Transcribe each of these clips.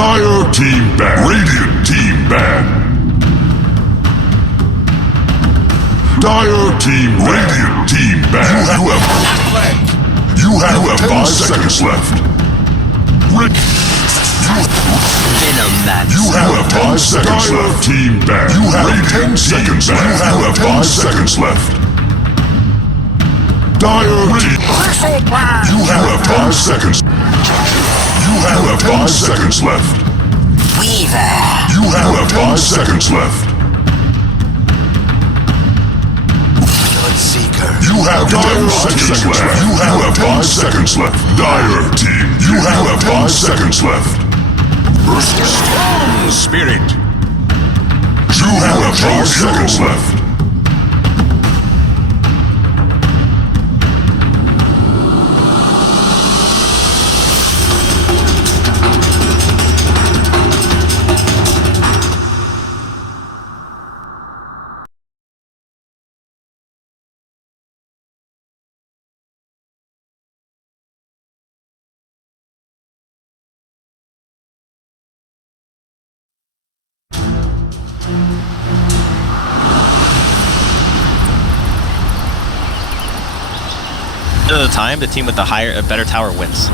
Dire team ban. Radiant team ban. Dire team ban. Radiant team ban. You have 5 seconds left. You have 5 seconds left. Team ban. You have 10 seconds left. You have 5 seconds left. Dire team. You have 5 seconds. You have 5 seconds left. Weaver. You have 5 seconds left. Bloodseeker. You have 10 seconds left. You have 5 seconds left. Dire team. You have 5 seconds left. Strong spirit. You have 5 seconds left. Of the time, the team with the better tower wins.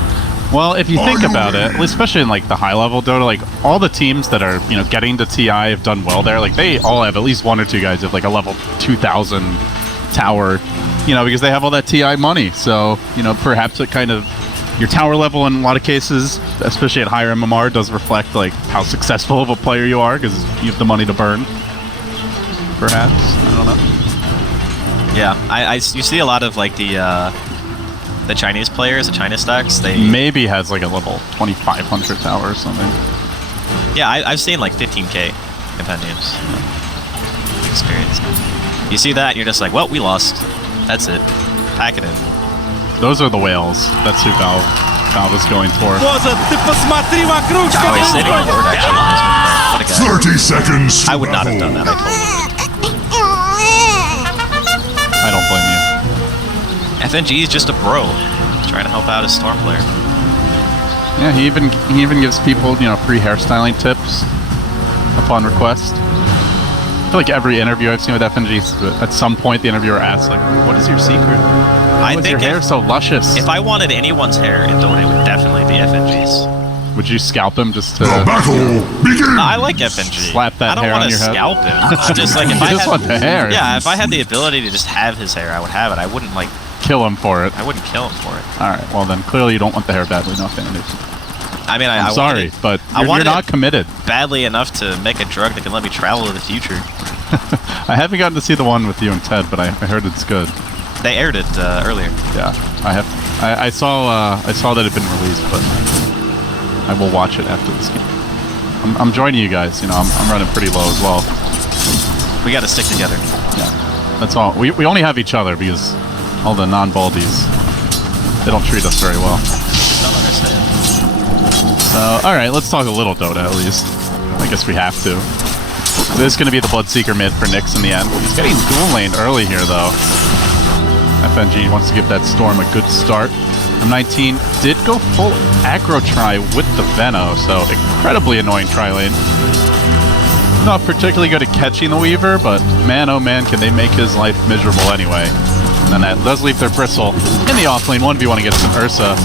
Well, if you think about it, especially in like the high level Dota, like all the teams that are, you know, getting to TI have done well there. Like they all have at least 1 or 2 guys with like a level 2000 tower, you know, because they have all that TI money. So, you know, perhaps it kind of, your tower level in a lot of cases, especially at higher MMR, does reflect like how successful of a player you are because you have the money to burn. Perhaps, I don't know. Yeah, you see a lot of like the Chinese players, the China stacks, they... Maybe has like a level 2500 tower or something. Yeah, I've seen like 15k compendiums. Experience. You see that, and you're just like, well, we lost. That's it. Pack it in. Those are the whales. That's who Valve is going for. Oh, he's sitting on board, actually. What a guy. 30 seconds. I would not have done that, I totally would. I don't blame you. FNG is just a bro, trying to help out his Storm player. Yeah, he even gives people, you know, free hairstyling tips upon request. I feel like every interview I've seen with FNG, at some point the interviewer asks, like, what is your secret? Why is your hair so luscious? If I wanted anyone's hair in Dota, it would definitely be FNG's. Would you scalp him just to... The battle begins! I like FNG. Slap that hair on your head? I don't want to scalp him. Just like if you I just had, want the hair. Yeah, if I had the ability to just have his hair, I would have it. I wouldn't like... Kill him for it. I wouldn't kill him for it. Alright, well then clearly you don't want the hair badly enough, Andy. I mean, I'm sorry, but you're not committed. Badly enough to make a drug that can let me travel to the future. I haven't gotten to see the one with you and Ted, but I heard it's good. They aired it earlier. Yeah, I saw that it had been released, but I will watch it after this game. I'm joining you guys. You know, I'm running pretty low as well. We got to stick together. Yeah, that's all. We only have each other because all the non-baldies, they don't treat us very well. Don't understand. So, alright, let's talk a little Dota at least. I guess we have to. This is going to be the Bloodseeker mid for Nyx in the end. He's getting dual lane early here though. FNG wants to give that Storm a good start. M19 did go full aggro try with the Veno, so incredibly annoying tri lane. Not particularly good at catching the Weaver, but man oh man can they make his life miserable anyway. And then that does leave their Bristle in the offlane 1v1 against an Ursa.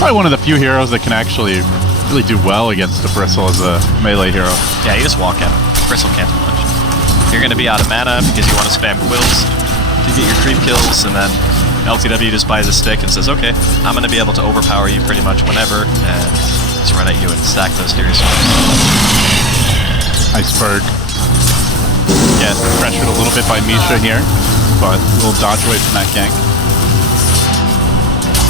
Probably one of the few heroes that can actually really do well against a Bristle as a melee hero. Yeah, you just walk at him. Bristle can't do much. You're going to be out of mana because you want to spam quills to get your creep kills, and then LTW just buys a stick and says, okay, I'm going to be able to overpower you pretty much whenever, and just run at you and stack those Fury Swarms. Iceberg. Get pressured a little bit by Misha here, but we'll dodge away from that gank.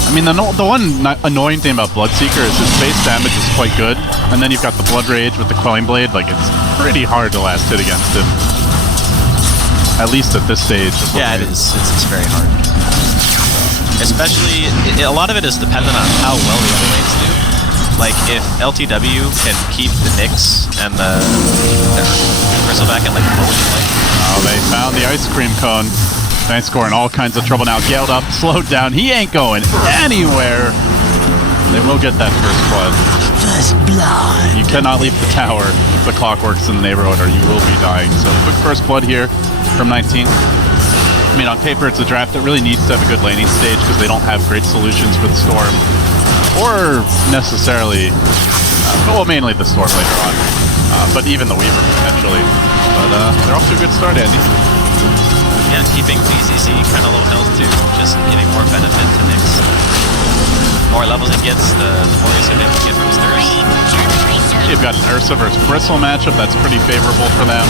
I mean, the one annoying thing about Bloodseeker is his base damage is quite good, and then you've got the Blood Rage with the Quelling Blade. Like, it's pretty hard to last hit against him. At least at this stage. Yeah, it is. It's very hard. Especially, a lot of it is dependent on how well the other lanes do. Like, if LTW can keep the Nyx and the Bristleback at, like, low lane. Oh, they found the ice cream cone. Nightscore in all kinds of trouble now. Galled up, slowed down. He ain't going anywhere. They will get that first blood. First blood. You cannot leave the tower if the clock works in the neighborhood or you will be dying. So quick first blood here from 19. I mean, on paper, it's a draft that really needs to have a good laning stage because they don't have great solutions for the Storm. Or necessarily, well, mainly the Storm later on. But even the Weaver, potentially. But they're off to a good start, Andy. Yeah, keeping BCC kind of low health too, just giving more benefit to Nyx. The more levels it gets, the more he's able to get from his thirst. You've got an Ursa versus Bristle matchup that's pretty favorable for them.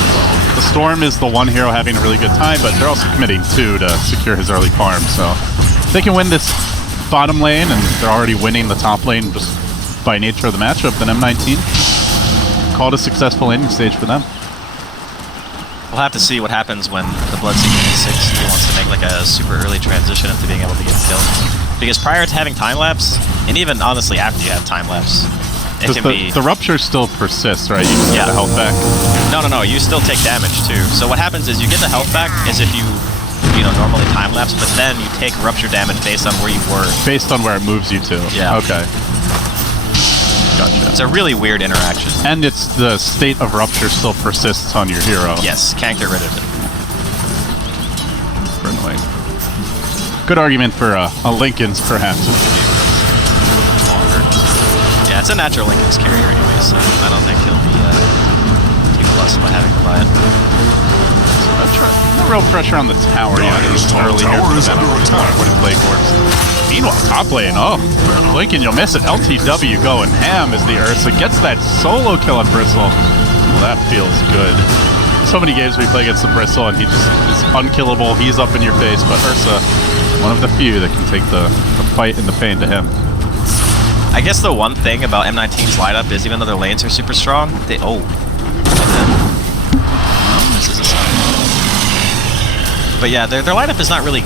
The Storm is the one hero having a really good time, but they're also committing 2 to secure his early farm. So if they can win this bottom lane, and they're already winning the top lane just by nature of the matchup, then M19 called a successful laning stage for them. We'll have to see what happens when the Bloodseeker is 6. He wants to make like a super early transition into being able to get killed. Because prior to having time-lapse, and even honestly after you have time-lapse, it can be... The rupture still persists, right? You can get the health back. No, you still take damage too. So what happens is you get the health back as if you normally time-lapse, but then you take rupture damage based on where you were. Based on where it moves you to. Yeah. Okay. Gotcha. It's a really weird interaction. And it's the state of rupture still persists on your hero. Yes, can't get rid of it. Annoying. Good argument for a Linken's, perhaps. Longer. Yeah, it's a natural Linken's carrier anyway, so I don't think he'll be too blessed by having to buy it. No real pressure on the tower yet. Tower is under attack. Meanwhile, top lane, Linken, you'll miss it. LTW going ham as the Ursa gets that solo kill on Bristle. Well, that feels good. So many games we play against the Bristle and he just is unkillable. He's up in your face, but Ursa, one of the few that can take the fight and the pain to him. I guess the one thing about M19's lineup is even though their lanes are super strong, they... this is a sign. But yeah, their lineup is not really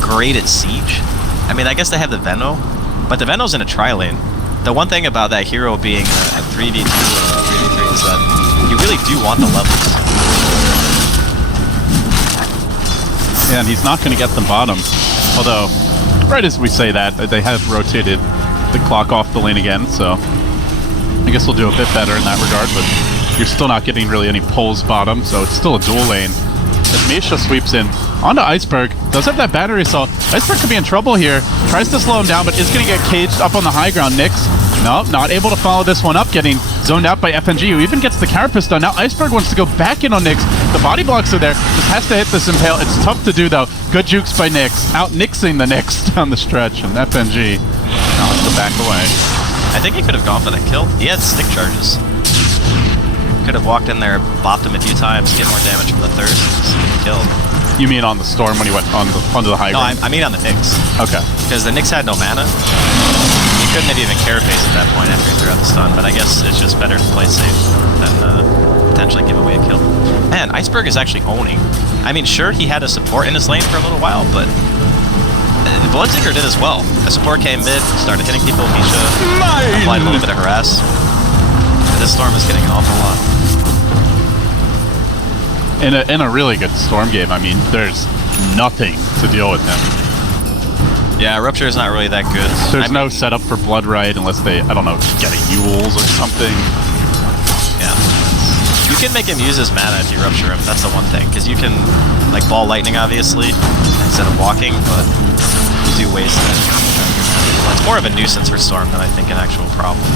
great at siege. I mean, I guess they have the Venno, but the Venno's in a tri-lane. The one thing about that hero being a 3v2 or a 3v3 is that you really do want the levels. Yeah, and he's not going to get them bottom. Although, right as we say that, they have rotated the clock off the lane again, so I guess we'll do a bit better in that regard, but you're still not getting really any pulls bottom, so it's still a dual lane. As Misha sweeps in onto Iceberg, does have that battery assault. Iceberg could be in trouble here. Tries to slow him down, but is going to get caged up on the high ground. Nyx, no, not able to follow this one up, getting zoned out by FNG, who even gets the carapace done. Now Iceberg wants to go back in on Nyx. The body blocks are there. Just has to hit this impale. It's tough to do, though. Good jukes by Nyx. Out-Nyxing the Nyx down the stretch, and FNG now has to back away. I think he could have gone for that kill. He had stick charges. Could have walked in there, bopped him a few times, get more damage from the thirst, and killed. You mean on the Storm when he went onto the high ground? No, I mean on the Nyx. Okay. Because the Nyx had no mana. He couldn't have even carapace at that point after he threw out the stun, but I guess it's just better to play safe than potentially give away a kill. Man, Iceberg is actually owning. I mean, sure, he had a support in his lane for a little while, but the Bloodseeker did as well. A support came mid, started hitting people, Misha applied a little bit of harass. This Storm is getting an awful lot. In a really good Storm game, I mean, there's nothing to deal with him. Yeah, Rupture is not really that good. There's no setup for Blood Right unless they, I don't know, just get a Yules or something. Yeah. You can make him use his mana if you Rupture him, that's the one thing. Because you can, like, Ball Lightning, obviously, instead of walking, but you do waste it. It's more of a nuisance for Storm than I think an actual problem.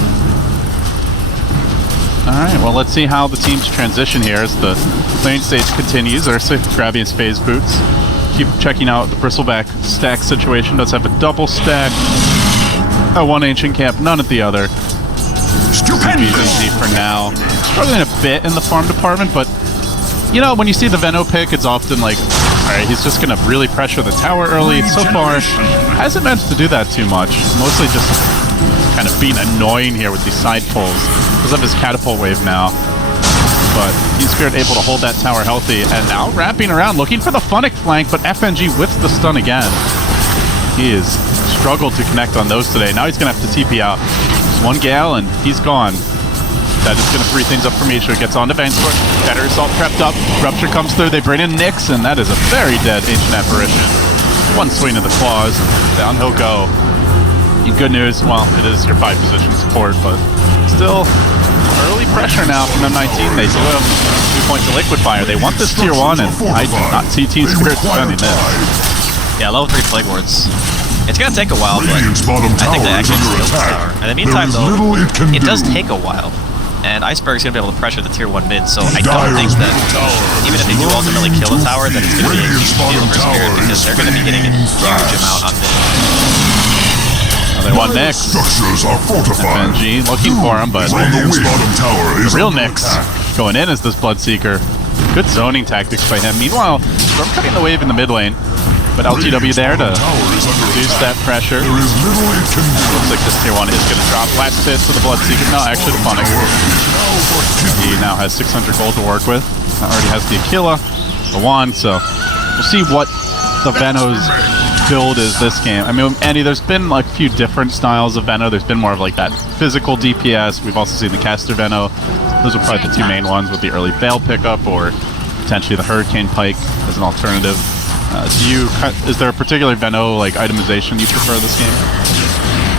Alright, well, let's see how the teams transition here as the lane stage continues. Ursa grabbing his phase boots. Keep checking out the Bristleback stack situation. Does have a double stack. One Ancient Camp, none at the other. BZZ for now. Struggling a bit in the farm department, but you know, when you see the Venno pick, it's often like, alright, he's just gonna really pressure the tower early. So far, hasn't managed to do that too much. Mostly just kind of being annoying here with these side pulls. Because of his catapult wave now. But he's able to hold that tower healthy. And now wrapping around, looking for the Funnick flank, but FNG whips the stun again. He has struggled to connect on those today. Now he's going to have to TP out. Just one Gale and he's gone. That is going to free things up for Misha. Gets onto Vangsword. Better Assault prepped up. Rupture comes through. They bring in Nyx, and that is a very dead Ancient Apparition. One swing of the claws, and down he'll go. Good news, well, it is your 5 position support, but it's still early pressure now from M19. They do have 2 points of liquid fire. They want this tier 1, and I do not see Team Spirit defending this. Yeah, level 3 Plague Wards. It's gonna take a while, but Radiant's bottom I think tower they is actually under steal the attack. tower. In the meantime, There is little though, it can it does do. take a while. And Iceberg's gonna be able to pressure the tier 1 mid, so I don't think that even if they do ultimately kill a tower, that it's gonna be a huge deal for Spirit because they're gonna be getting a huge amount on mid. They want Nyx. Structures are fortified. FNG looking for him, but Radiant's bottom tower is real under Nyx attack. going in as this Bloodseeker. Good zoning tactics by him. Meanwhile, Storm cutting the wave in the mid lane, but LTW there to reduce that pressure. There is little it can do. Looks like this tier 1 is going to drop. Last hit to the Bloodseeker. No, actually the Funnick. He now has 600 gold to work with. Already has the Aquila, the wand, so we'll see what the Veno's build is this game. I mean, Andy, there's been like a few different styles of Veno. There's been more of like that physical DPS. We've also seen the caster Veno. Those are probably the two main ones with the early Veil pickup or potentially the Hurricane Pike as an alternative. Is there a particular Veno like itemization you prefer this game?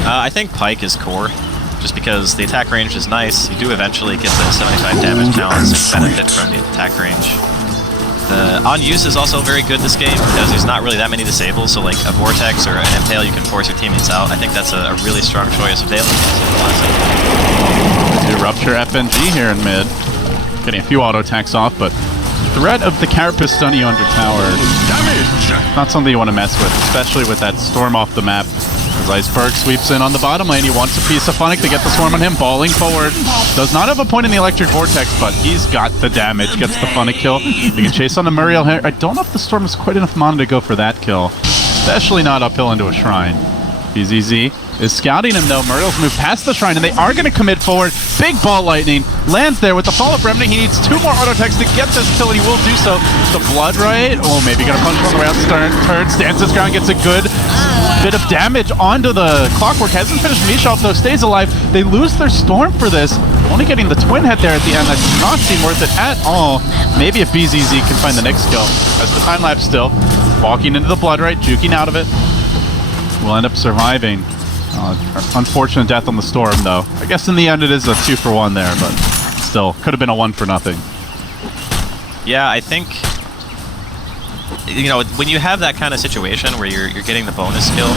I think Pike is core, just because the attack range is nice. You do eventually get the 75 damage balance and benefit from the attack range. The on-use is also very good this game because there's not really that many disables, so like a Vortex or an Impale you can force your teammates out. I think that's a really strong choice. Veil is also classic. Do Rupture FNG here in mid. Getting a few auto attacks off, but threat of the Carapace stunning you under tower. Damage! Not something you want to mess with, especially with that Storm off the map. As Iceberg sweeps in on the bottom lane, he wants a piece of Funnick to get the Swarm on him, balling forward. Does not have a point in the Electric Vortex, but he's got the damage, gets the Funnick kill. He can chase on the Muriel here. I don't know if the Storm has quite enough mana to go for that kill, especially not uphill into a Shrine. BZZ is scouting him though. Muriel's moved past the Shrine, and they are going to commit forward. Big Ball Lightning lands there with the Fall of Remnant. He needs 2 more auto attacks to get this kill, and he will do so. The Blood Right? Oh, maybe gonna punch him on the way out. Turn, stands his ground, gets a good bit of damage onto the Clockwork. Hasn't finished Misha off though, stays alive. They lose their Storm for this. Only getting the twin head there at the end. That does not seem worth it at all. Maybe if BZZ can find the next kill. That's the time lapse still. Walking into the Blood Right, juking out of it. Will end up surviving. Unfortunate death on the Storm, though. I guess in the end it is a 2-for-1 there, but still, could have been a 1-for-nothing. Yeah, I think, you know, when you have that kind of situation where you're getting the bonus skill,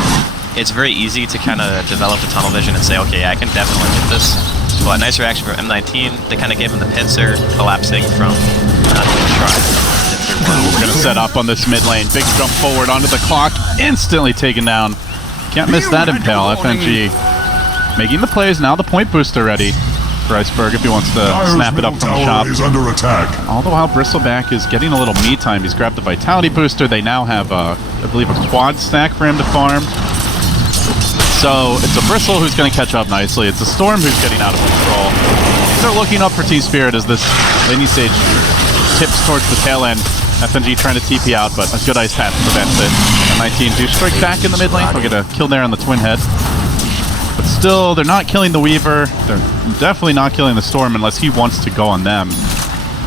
it's very easy to kind of develop the tunnel vision and say, okay, I can definitely get this. But nice reaction from M19. They kind of gave him the pincer, collapsing from not doing the Shrine. We're going to set up on this mid lane. Big jump forward onto the clock. Instantly taken down. Can't miss that Impale. FNG making the plays. Now the point booster ready for Iceberg if he wants to snap it up from the shop. Is under attack. All the while, Bristleback is getting a little me time. He's grabbed the Vitality booster. They now have, I believe, a quad stack for him to farm. So it's a Bristle who's going to catch up nicely. It's a Storm who's getting out of control. They're looking up for Team Spirit as this laning stage tips towards the tail end. FNG trying to TP out, but a good ice path prevents it. M19 do strike back in the mid lane. They'll get a kill there on the twin head. But still, they're not killing the Weaver. They're definitely not killing the Storm unless he wants to go on them.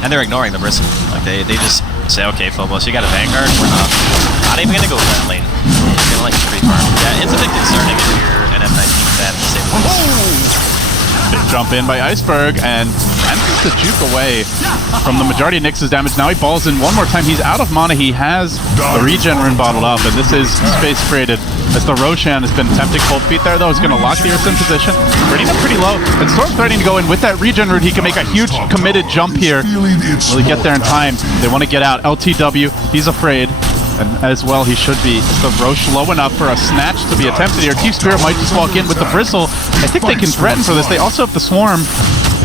And they're ignoring the Bristle. Like they just say, okay, Phobos, you got a Vanguard. We're not even gonna go with that lane. We're gonna let you free farm. Yeah, it's a bit concerning if you're an M19 fan to say the least. Big jump in by Iceberg, and manages to juke away from the majority of Nyx's damage. Now he balls in one more time. He's out of mana. He has the regen rune bottled up, and this is space created as the Roshan has been tempting cold feet there, though. He's going to lock the Earth in position, bringing him pretty low. And Storm's threatening to go in with that regen rune. He can make a huge committed jump here. Will he get there in time? They want to get out. LTW, he's afraid. And as well, he should be. Is the Roche low enough for a snatch to be attempted here? Team Spirit might just walk in with the Bristle. I think they can threaten for this. They also have the Swarm.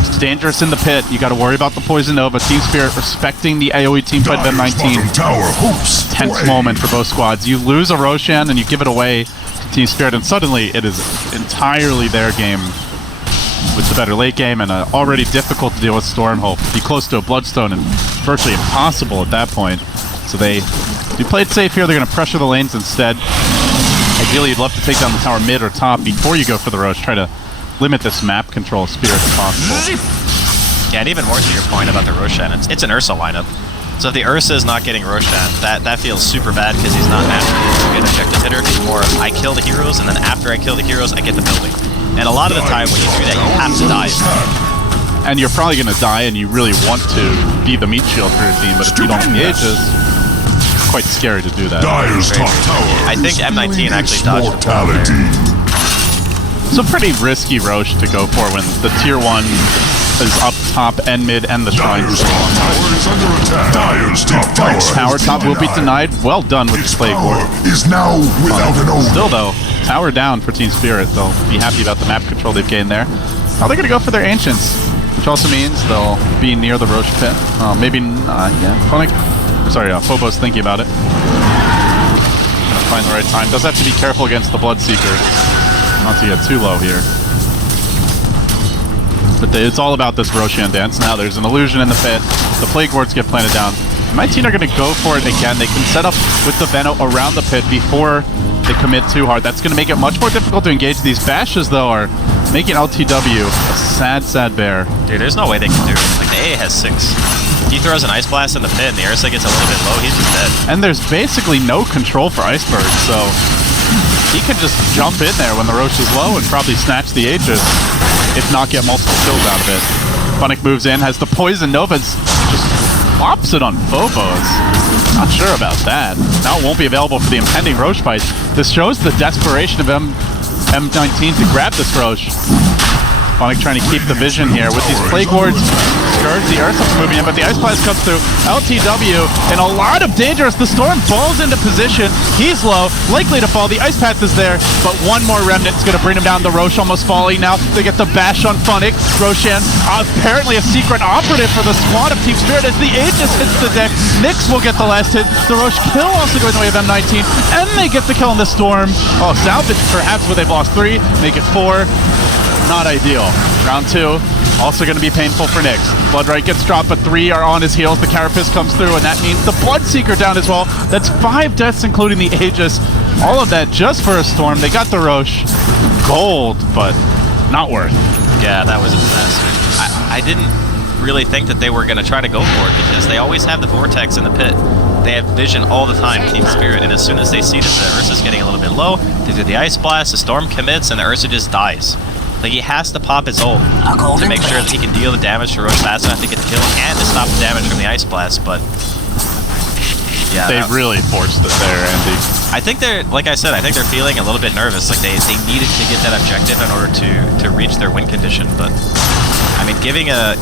It's dangerous in the pit. You got to worry about the Poison Nova. Team Spirit respecting the AoE team fight of M19. Tense moment for both squads. You lose a Roshan and you give it away to Team Spirit, and suddenly it is entirely their game with the better late game and already difficult to deal with Storm. Hope be close to a Bloodstone and virtually impossible at that point. So they play it safe here. They're going to pressure the lanes instead. Ideally, you'd love to take down the tower mid or top before you go for the Roche. Try to limit this map control Spirit if possible. Yeah, and even more to your point about the Roshan, it's an Ursa lineup. So if the Ursa is not getting Roshan, that feels super bad because he's not naturally a good objective hitter. He's more of, I kill the heroes, and then after I kill the heroes, I get the building. And a lot of the time when you do that, you have to dive. And you're probably going to die, and you really want to be the meat shield for your team, but if you don't engage, it's quite scary to do that. Dire's top tower. I think M19 actually dodged the ball Mortality. there. It's a pretty risky Roche to go for when the tier 1 is up top and mid and the shrine. Dire's top tower is under attack. Dire's top tower. Tower top will be denied. Well done with Its the Plague power Ward. is now without an owner. Still though, tower down for Team Spirit. They'll be happy about the map control they've gained there. Now they're going to go for their Ancients, which also means they'll be near the Roche pit. Maybe, yeah. Phobos thinking about it. Gonna find the right time. Does have to be careful against the Bloodseeker. Not to get too low here. But it's all about this Roshan dance now. There's an illusion in the pit. The Plague Wards get planted down. M19 are going to go for it again. They can set up with the Veno around the pit before they commit too hard. That's going to make it much more difficult to engage. These bashes, though, are making LTW a sad, sad bear. Dude, there's no way they can do it. Like, the A has 6. If he throws an Ice Blast in the pit and the Ursa gets a little bit low, he's just dead. And there's basically no control for Iceberg, so he can just jump in there when the Roche is low and probably snatch the Aegis, if not get multiple kills out of it. Funnick moves in, has the Poison Novas, just flops it on Phobos. Not sure about that. Now it won't be available for the impending Roche fight. This shows the desperation of M19 to grab this Roche. Funnick trying to keep the vision here with these Plague Wards. Scourge, the Ursa moving in, but the Ice Blast comes through. LTW in a lot of danger as the Storm falls into position. He's low, likely to fall. The Ice Path is there, but one more Remnant is going to bring him down. The Roche almost falling now. They get the bash on Funnick. Roshan, apparently a secret operative for the squad of Team Spirit as the Aegis hits the deck. Nyx will get the last hit. The Roche kill also going the way of M19, and they get the kill on the Storm. Oh, salvage perhaps, but they've lost 3, make it 4. Not ideal. Round 2, also going to be painful for Nyx. Bloodright gets dropped, but 3 are on his heels. The Carapace comes through, and that means the Bloodseeker down as well. That's 5 deaths, including the Aegis. All of that just for a Storm. They got the Roche. Gold, but not worth. Yeah, that was a disaster. I didn't really think that they were going to try to go for it because they always have the Vortex in the pit. They have vision all the time, Team Spirit, and as soon as they see that the Ursa's getting a little bit low, they do the Ice Blast, the Storm commits, and the Ursa just dies. Like, he has to pop his ult to make sure that he can deal the damage to Roche fast enough to get the kill and to stop the damage from the Ice Blast, but yeah. They really forced it there, Andy. I think they're, like I said, I think they're feeling a little bit nervous. Like, they needed to get that objective in order to reach their win condition, but I mean, getting the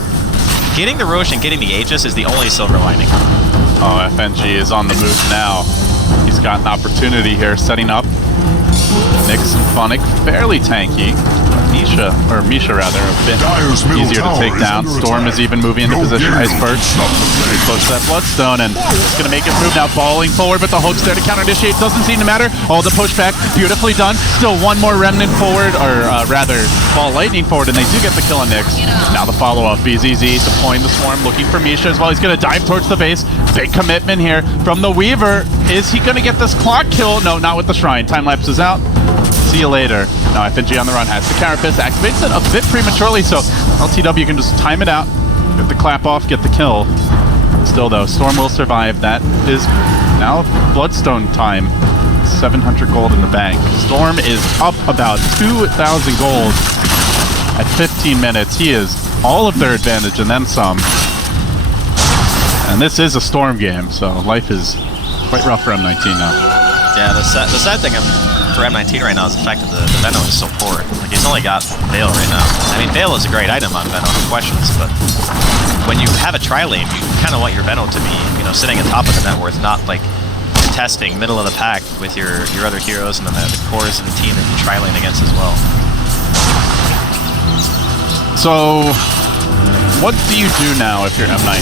Roche and getting the Aegis is the only silver lining. Oh, FNG is on the move now. He's got an opportunity here, setting up. Nyx and Funnick, fairly tanky. Misha rather, a bit easier to take down. Storm is even moving into position. Iceberg close to that Bloodstone, and it's going to make it move now, balling forward, but the hook's there to counter-initiate. Doesn't seem to matter. All the pushback, beautifully done. Still one more Remnant forward, or rather, Ball Lightning forward, and they do get the kill on Nyx. Now the follow-up, BZZ deploying the Swarm, looking for Misha as well. He's going to dive towards the base. Big commitment here from the Weaver. Is he going to get this clock kill? No, not with the Shrine. Time lapse is out. See you later. Now FNG on the run, has the Carapace, activates it a bit prematurely, so LTW can just time it out, get the clap off, get the kill. Still though, Storm will survive. That is now Bloodstone time. 700 gold in the bank. Storm is up about 2,000 gold at 15 minutes. He is all of their advantage and then some. And this is a Storm game, so life is quite rough for M19 now. Yeah, the sad thing for M19 right now is the fact that the Veno is so poor. Like, he's only got Veil right now. I mean, Veil is a great item on Veno, no questions, but when you have a tri-lane, you kind of want your Veno to be, you know, sitting atop of the net worth, not like contesting middle of the pack with your other heroes and then the cores and the team that you tri-lane against as well. So, what do you do now if you're M19?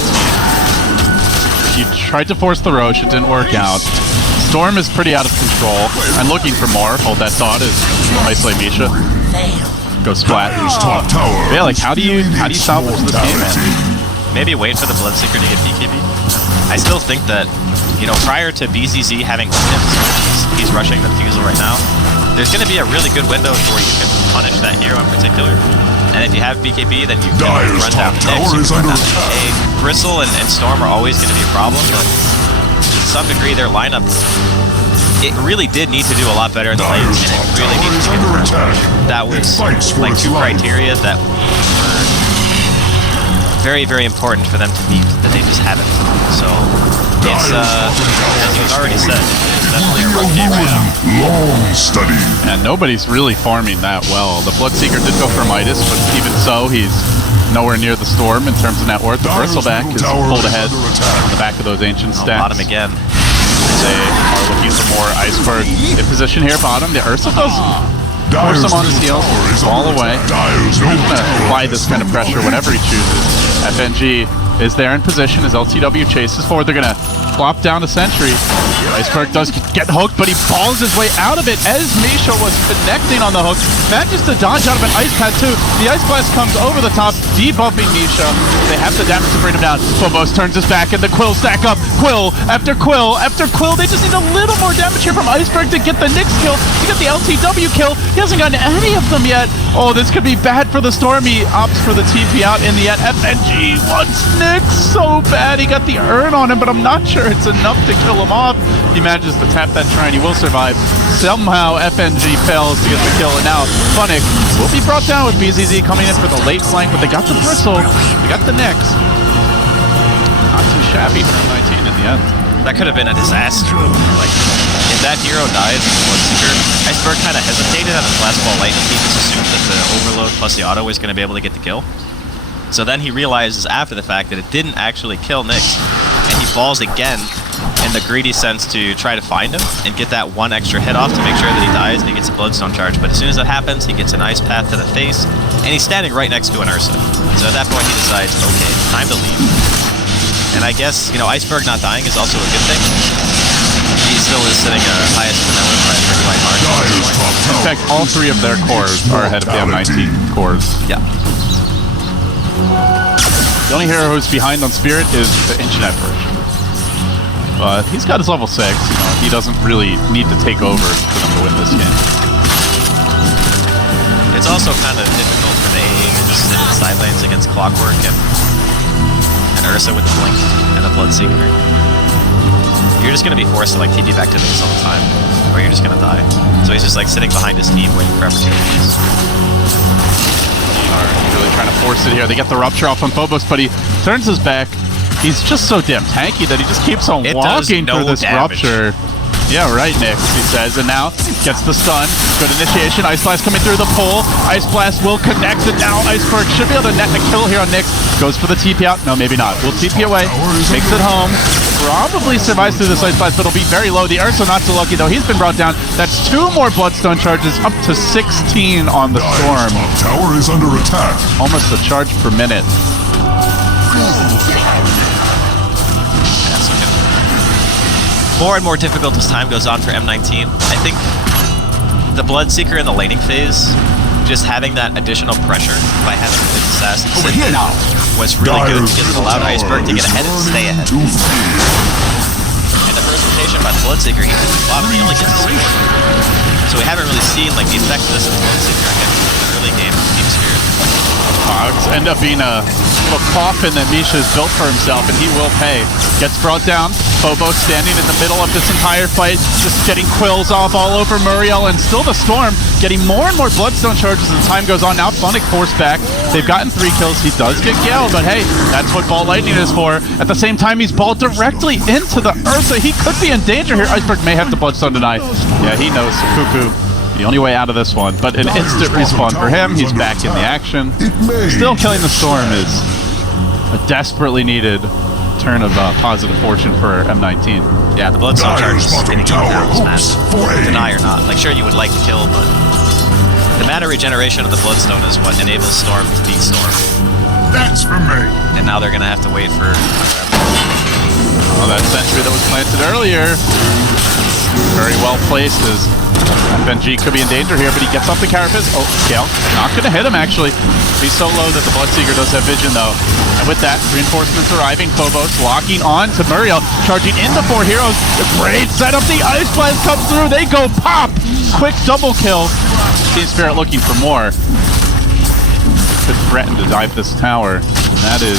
You tried to force the Roche, it didn't work out. Storm is pretty out of control. I'm looking for more. Hold that thought as isolate Misha. Go splat. Yeah, like how do you salvage this game, man? Maybe wait for the Bloodseeker to get BKB. I still think that, you know, prior to BZZ having items, he's rushing the Fusel right now, there's going to be a really good window where you can punish that hero in particular. And if you have BKB, then you can run down Nyx, you can run down A. Bristle and Storm are always going to be a problem, but to some degree their lineup it really did need to do a lot better in the lanes, and it really needed to get the first push. That was like 2 criteria that were very, very important for them to meet that they just haven't. So it's, as you've already said, it's definitely a rough game right now. Long study. And nobody's really farming that well. The Bloodseeker did go for Midas, but even so, he's nowhere near the Storm in terms of net worth. The Bristleback is pulled ahead on the back of those Ancient stacks. Bottom again. They are looking for more Iceberg in position here bottom. The Ursa does force him on his heels, fall away. He's going to apply this kind of pressure whenever he chooses. FNG is there in position as LTW chases forward. They're going to plop down a sentry. Iceberg does get hooked, but he falls his way out of it as Misha was connecting on the hook. Manages to dodge out of an ice pad too. The Ice Blast comes over the top, debuffing Misha. They have the damage to bring him down. Phobos turns his back and the Quill stack up. Quill after Quill after Quill. They just need a little more damage here from Iceberg to get the Nyx kill, to get the LTW kill. He hasn't gotten any of them yet. Oh, this could be bad for the Storm. He opts for the TP out in the end. FNG wants Nyx so bad. He got the urn on him, but I'm not sure it's enough to kill him off. He manages to tap that shrine. He will survive. Somehow FNG fails to get the kill, and now Funnick will be brought down with BZZ coming in for the late flank, but they got the Bristle. They got the Nyx. Not too shabby for M19 in the end. That could have been a disaster. Like, if that hero dies in the Bloodseeker, Iceberg kind of hesitated on his last ball lightning. He just assumed that the overload plus the auto was going to be able to get the kill. So then he realizes after the fact that it didn't actually kill Nyx, and he falls again in the greedy sense to try to find him and get that one extra hit off to make sure that he dies and he gets a Bloodstone charge. But as soon as that happens, he gets an Ice Path to the face, and he's standing right next to an Ursa. So at that point he decides, okay, time to leave. And I guess, you know, Iceberg not dying is also a good thing. He still is sitting highest in the network by a pretty wide margin. In fact, all 3 of their cores are ahead of the M19 cores. Yeah. The only hero who's behind on Spirit is the Internet version. But he's got his level 6, you know, he doesn't really need to take over for them to win this game. It's also kind of difficult for the AA to just sit in side lanes against Clockwork and Ursa with the Blink and the Bloodseeker. You're just going to be forced to like TP back to base all the time, or you're just going to die. So he's just like sitting behind his team waiting for opportunities. Are really trying to force it here. They get the Rupture off on Phobos, but he turns his back. He's just so damn tanky that he just keeps on walking through this Rupture. Yeah, right, Nyx, he says, and now gets the stun. Good initiation. Ice Blast coming through the pole. Ice Blast will connect, and now Iceberg should be able to net a kill here on Nyx. Goes for the TP out. No, maybe not. We'll TP away. Takes it home. Probably survives through this Ice Blast, but it'll be very low. The Ursa not so lucky, though. He's been brought down. That's 2 more Bloodstone charges, up to 16 on the Storm. Tower is under attack. Almost a charge per minute. More and more difficult as time goes on for M19. I think the Bloodseeker in the laning phase, just having that additional pressure by having the assassin was really good because it allowed Iceberg to get ahead and stay ahead. And the first rotation by the Bloodseeker, he hits the bottom, he only gets a swing. So we haven't really seen like the effect of this in the Bloodseeker against the early game of Team Spirit. Cogs end up being a little coffin that Misha's built for himself, and he will pay. Gets brought down. Phobos standing in the middle of this entire fight, just getting quills off all over Muriel, and still the Storm getting more and more Bloodstone charges as time goes on. Now Funnick forced back. They've gotten 3 kills. He does get Gale, but hey, that's what Ball Lightning is for. At the same time, he's balled directly into the Ursa. He could be in danger here. Iceberg may have the Bloodstone tonight. Yeah, he knows. Cuckoo. The only way out of this one, but an instant respawn for him. He's back in the action. Still killing the Storm is a desperately needed turn of positive fortune for M19. Yeah, the Bloodstone charge is going to eat down this match. Deny or not. Like, sure, you would like to kill, but the mana regeneration of the Bloodstone is what enables Storm to beat Storm. That's for me. And now they're going to have to wait for... Oh, that sentry that was planted earlier. Very well placed as FNG could be in danger here, but he gets off the Carapace. Oh, Gale. Not going to hit him, actually. He's so low that the Bloodseeker does have vision, though. And with that, reinforcements arriving. Phobos locking on to Muriel, charging into 4 heroes. The great setup. The Ice Blast comes through. They go pop. Quick double kill. Team Spirit looking for more. Could threaten to dive this tower. And that is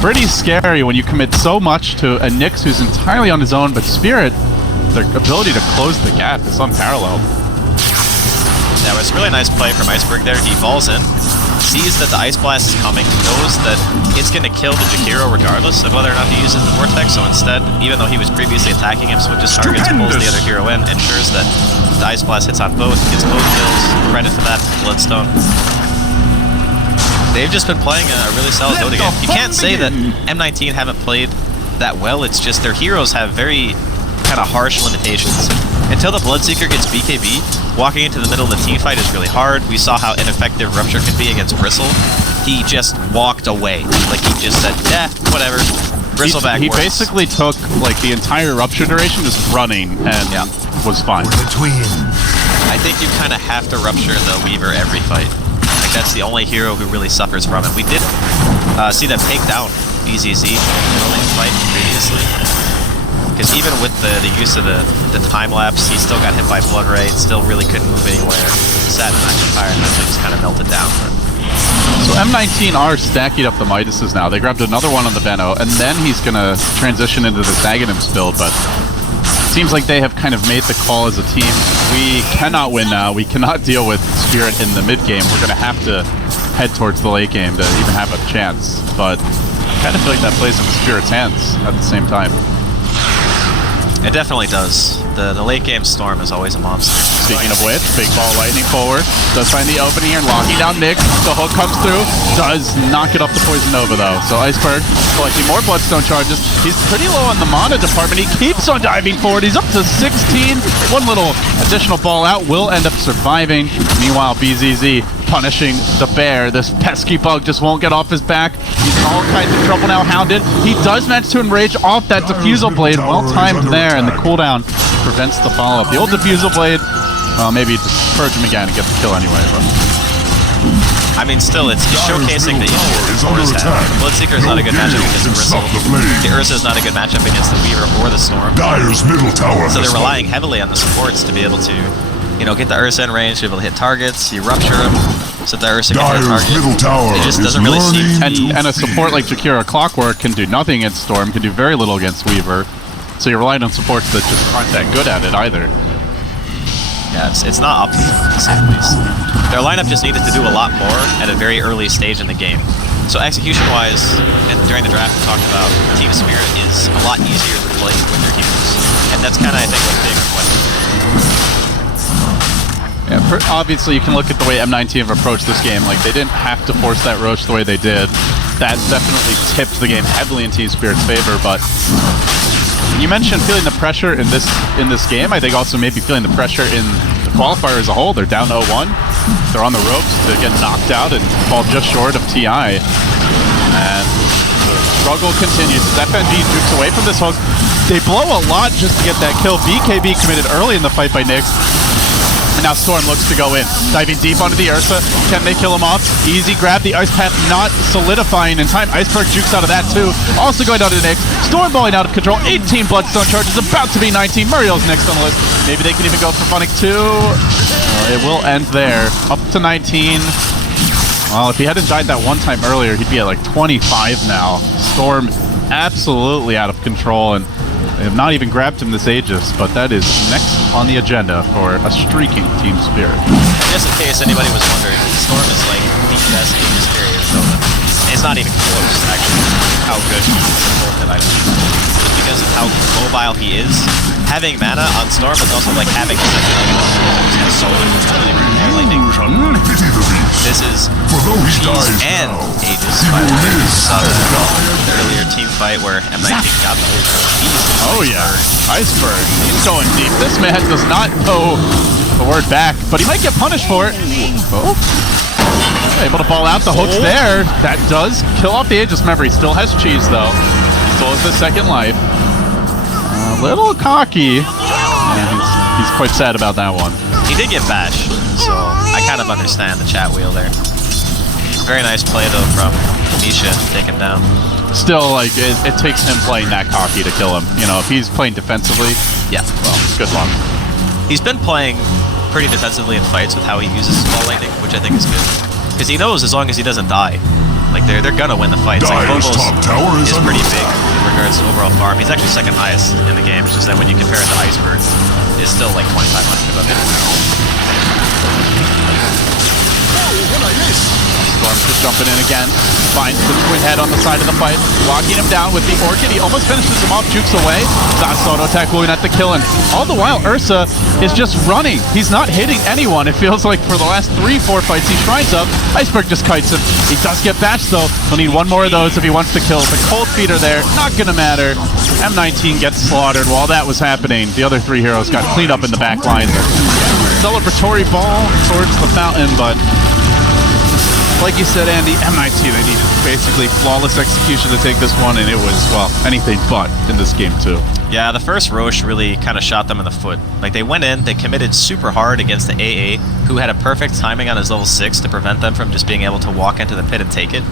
pretty scary when you commit so much to a Nyx who's entirely on his own, but Spirit their ability to close the gap is unparalleled. That was a really nice play from Iceberg there. He falls in, sees that the Ice Blast is coming, knows that it's going to kill the Jakiro regardless of whether or not he uses the Vortex, so instead, even though he was previously attacking him, switches targets, pulls the other hero in, ensures that the Ice Blast hits on both, gets both kills, credit for that, Bloodstone. They've just been playing a really solid Dota game. You can't say that M19 haven't played that well, it's just their heroes have very kind of harsh limitations. Until the Bloodseeker gets BKB, walking into the middle of the team fight is really hard. We saw how ineffective Rupture can be against Bristle. He just walked away. Like, he just said, yeah, whatever. Bristle back He works. basically took, like, the entire Rupture duration just running and was fine. Between. I think you kind of have to Rupture the Weaver every fight. Like, that's the only hero who really suffers from it. We did see them take down BZZ in the lane fight previously. Because even with the use of the time-lapse, he still got hit by Blood Ray, still really couldn't move anywhere. Sat in Fire and eventually just kind of melted down. So M19 are stacking up the Midases now. They grabbed another one on the Benno, and then he's going to transition into the Aghanim's build, but it seems like they have kind of made the call as a team. We cannot win now. We cannot deal with Spirit in the mid-game. We're going to have to head towards the late game to even have a chance, but I kind of feel like that plays into Spirit's hands at the same time. It definitely does. The late game Storm is always a monster. Speaking of which, Big Ball Lightning forward, does find the opening here and locking down Nick. The hook comes through, does not get off the Poison Nova though. So Iceberg collecting more Bloodstone charges. He's pretty low on the mana department. He keeps on diving forward. He's up to 16. One little additional ball out will end up surviving. Meanwhile, BZZ punishing the bear. This pesky bug just won't get off his back. He's in all kinds of trouble now, Hounded. He does manage to enrage off that Diffusal Blade. Well timed there, and the cooldown prevents the follow-up. The old Diffusal Blade, well, maybe just purge him again and get the kill anyway, but... I mean, still, it's showcasing the issues that Bloodseeker is not a good matchup against Bristle. The Ursa is not a good matchup against the Weaver or the Storm. Dire's middle tower. So they're relying heavily on the supports to be able to, you know, get the Ursa in range, to be able to hit targets, you rupture them, so the Ursa can hit a target. Middle tower it just doesn't really seem to be... And a support like Jakiro Clockwork can do nothing against Storm, can do very little against Weaver. So you're relying on supports that just aren't that good at it either. Yeah, it's not optimal, to say the least. Their lineup just needed to do a lot more at a very early stage in the game. So execution-wise, and during the draft we talked about, Team Spirit is a lot easier to play with their heroes. And that's kind of, I think, what's being reflected. Yeah, obviously you can look at the way M19 have approached this game. Like, they didn't have to force that Roche the way they did. That definitely tipped the game heavily in Team Spirit's favor, but... You mentioned feeling the pressure in this game. I think also maybe feeling the pressure in the qualifier as a whole. They're down 0-1. They're on the ropes to get knocked out and fall just short of TI. And the struggle continues. FNG jukes away from this hook. They blow a lot just to get that kill. BKB committed early in the fight by Nyx. And now Storm looks to go in. Diving deep onto the Ursa. Can they kill him off? Easy grab. The Ice Path not solidifying in time. Iceberg jukes out of that too. Also going down to Nyx. Storm balling out of control. 18 Bloodstone charges. About to be 19. Muriel's next on the list. Maybe they can even go for Funnick too. It will end there. Up to 19. Well, if he hadn't died that one time earlier, he'd be at like 25 now. Storm absolutely out of control, and they have not even grabbed him this Aegis, but that is next on the agenda for a streaking Team Spirit. Just in case anybody was wondering, Storm is like the best Team Spirit in Dota. It's not even close, actually, how good he is support that item. Just because of how mobile he is, having mana on Storm is also like having so much utility right there. Lightning. This is Cheese and Aegis, by the way. The earlier team fight where M19 got the Oh yeah, Iceberg. He's going deep. This man does not know the word back, but he might get punished for it. Oh. Able to ball out. The hook's there. That does kill off the Aegis. Remember, he still has Cheese, though. He still has the second life. A little cocky. Yeah, he's quite sad about that one. He did get bashed, so I kind of understand the chat wheel there. Very nice play, though, from Misha to take him down. Still, like, it takes him playing that cocky to kill him. You know, if he's playing defensively, yeah, well, good luck. He's been playing pretty defensively in fights with how he uses Small Lightning, which I think is good. Because he knows as long as he doesn't die, Like they're gonna win the fights. Like Dire's Bobo's top tower is is under pretty attack. big in regards to overall farm. He's actually second highest in the game. It's just that when you compare it to Iceberg, it's still like 2,500 above him. Storm's just jumping in again. Finds the twin head on the side of the fight. Locking him down with the Orchid. He almost finishes him off, jukes away. That's auto attack going at the kill. And all the while, Ursa is just running. He's not hitting anyone. It feels like for the last 3-4 fights he shrines up. Iceberg just kites him. He does get bashed though. He'll need one more of those if he wants to kill. The cold feet are there. Not gonna matter. M19 gets slaughtered. While that was happening, the other 3 heroes got cleaned up in the back line. Celebratory ball towards the fountain, but like you said, Andy, M19, they needed basically flawless execution to take this one, and it was, well, anything but in this game too. Yeah, the first Roche really kind of shot them in the foot. Like, they went in, they committed super hard against the AA, who had a perfect timing on his level 6 to prevent them from just being able to walk into the pit and take it.